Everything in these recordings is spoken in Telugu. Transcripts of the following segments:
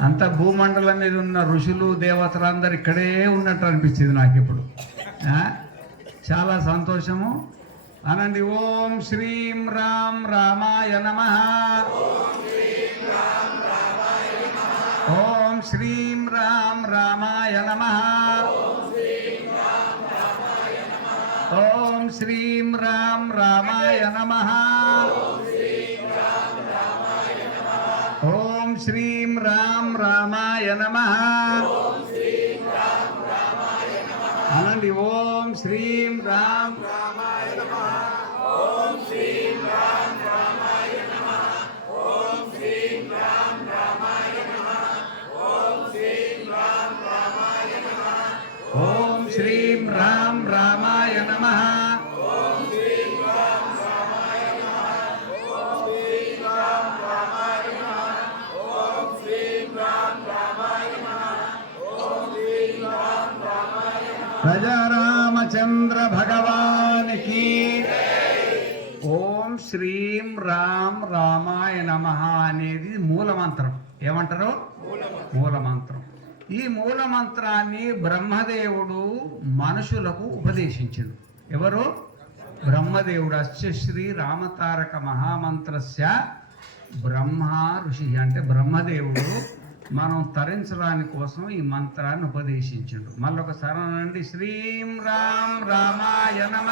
అంత భూమండలం మీద ఉన్న ఋషులు దేవతలు అందరు ఇక్కడే ఉన్నట్టు అనిపించింది నాకు ఇప్పుడు ఆ? చాలా సంతోషము. అనండి ఓం శ్రీం రామ్ రామాయ నమ. ఓం శ్రీం రామ్ రామాయ నమ. ఓం శ్రీం రామ్ రామాయ నమ. ఓం శ్రీం రామ్ రామాయ నమ. అనండి ఓం శ్రీం రామ్ ఓం శ్రీం రామ్ రామాయ నమ. ప్రజారామచంద్ర భగవానికి ఓం శ్రీం రామ్ రామాయ నమ అనేది మూలమంత్రం. ఏమంటారు? మూల మంత్రం ఈ మూలమంత్రాన్ని బ్రహ్మదేవుడు మనుషులకు ఉపదేశించడు. ఎవరు? బ్రహ్మదేవుడు అస్య శ్రీ రామతారక మహామంత్రస్య బ్రహ్మ ఋషి అంటే బ్రహ్మదేవుడు మనం తరించడాని కోసం ఈ మంత్రాన్ని ఉపదేశించిండు. మళ్ళీ ఒకసారి అనండి శ్రీం రామ్ రామాయ నమ.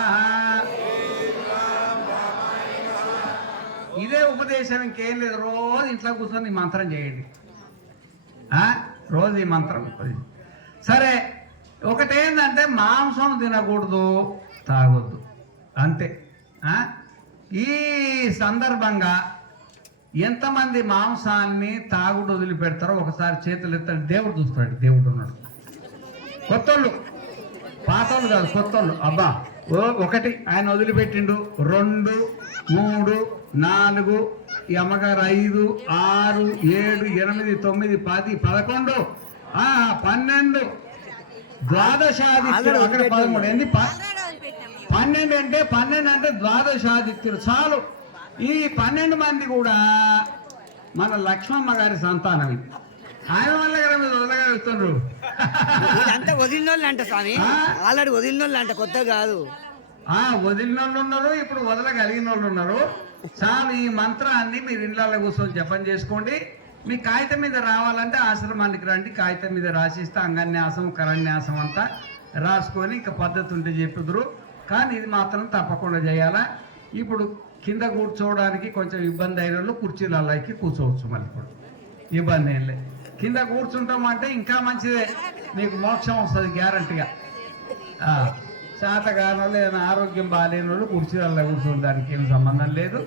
ఇదే ఉపదేశం ఇంకేం లేదు రోజు ఇంట్లో కూర్చొని ఈ మంత్రం చేయండి. రోజు ఈ మంత్రం. సరే ఒకటేంటంటే మాంసం తినకూడదు తాగొద్దు. అంతే. ఈ సందర్భంగా ఎంతమంది మాంసాన్ని తాగుడు వదిలిపెడతారో ఒకసారి చేతులు ఎత్తాడు దేవుడు చూస్తాడు. దేవుడు ఉన్నాడు. కొత్తోళ్ళు. పాతోళ్ళు కాదు కొత్తోళ్ళు. అబ్బా ఓ ఒకటి ఆయన వదిలిపెట్టిండు. రెండు మూడు నాలుగు ఈ అమ్మగారు ఐదు ఆరు ఏడు ఎనిమిది తొమ్మిది పది పదకొండు. పన్నెండు. ద్వాదశాదిత్యులు. అక్కడ పదమూడు. ఏంది ప- పన్నెండు అంటే పన్నెండు అంటే ద్వాదశాదిత్యులు. చాలు. ఈ పన్నెండు మంది కూడా మన లక్ష్మమ్మ గారి సంతానం. ఆయన వల్ల కదా మీరు వదలగా వెళ్తున్నారు ఇదంతా వదిలినోళ్ళు అంట స్వామి? ఆల్రెడీ వదిలినోళ్ళు అంట కొత్త కాదు. ఆ వదిలిన వాళ్ళు ఉన్నారు ఇప్పుడు వదలగలిగిన వాళ్ళు ఉన్నారు. చాలు ఈ మంత్రాన్ని మీరు ఇళ్ళల్లో కూర్చొని జపం చేసుకోండి. మీ కాగితం మీద రావాలంటే ఆశ్రమానికి రండి కాగితం మీద రాసిస్తే అంగన్యాసం కరన్యాసం అంతా రాసుకొని ఇంకా పద్ధతి ఉంటే చెప్పుదురు కానీ ఇది మాత్రం తప్పకుండా చేయాలా? ఇప్పుడు కింద కూర్చోవడానికి కొంచెం ఇబ్బంది అయిన వాళ్ళు కుర్చీలలో ఎక్కి కూర్చోవచ్చు మళ్ళీ ఇప్పుడు. ఇబ్బంది ఏం లేదు. కింద కూర్చుంటాం అంటే ఇంకా మంచిదే. నీకు మోక్షం వస్తుంది గ్యారంటీగా. శాతగానో లేదా ఆరోగ్యం బాగాలేని వాళ్ళు కుర్చీలలో కూర్చొని దానికి ఏం సంబంధం లేదు.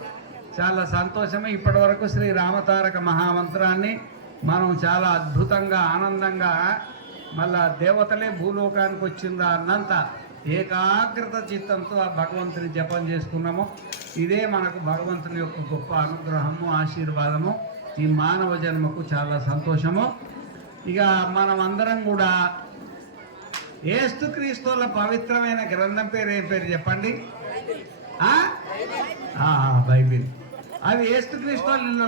చాలా సంతోషమే. ఇప్పటి వరకు శ్రీ రామతారక మహామంత్రాన్ని మనం చాలా అద్భుతంగా ఆనందంగా మళ్ళా దేవతలే భూలోకానికి వచ్చిందా అన్నంత ఏకాగ్రత చిత్తంతో ఆ భగవంతుని జపం చేసుకున్నాము. ఇదే మనకు భగవంతుని యొక్క గొప్ప అనుగ్రహము ఆశీర్వాదము. ఈ మానవ జన్మకు చాలా సంతోషము. ఇక మనం అందరం కూడా ఏస్తు క్రీస్తుల పవిత్రమైన గ్రంథం పేరు ఏ పేరు చెప్పండి? బైబిల్. అవి ఏస్తు క్రీస్తు